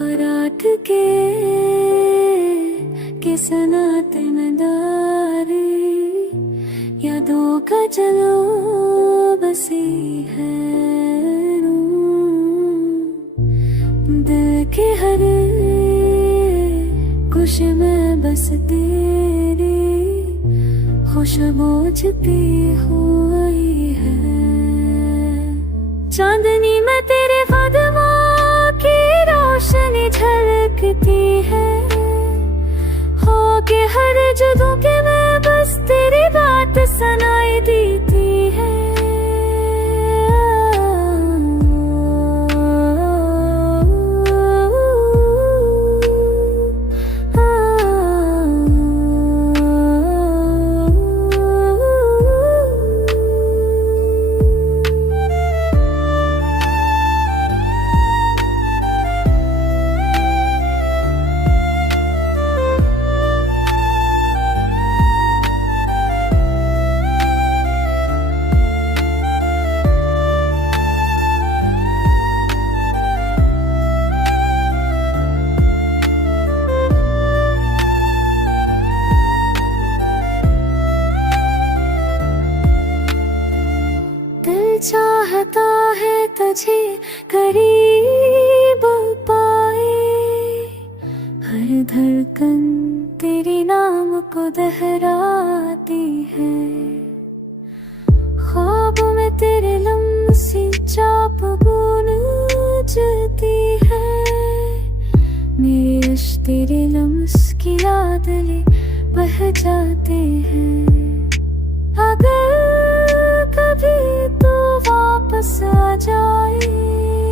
रात के सनाते में दारी यादों का चलो बसी है दिल के हर कुछ में बस तेरी खुशबू छिपी हुई है। चांदनी में तेरे कदमों की रोशनी झलकती है। हो के हर जुदों के में बस तेरी बात सुनाई देती है। चाहता है तुझे करीब पाए। हर धड़कन तेरे नाम को दोहराती है। ख्वाबों में तेरे लम्सी चाप गूंजती है। मेरे इश्क तेरे लम्स की याद ले बह जाते हैं। अगर कभी तो वापस आ जाए।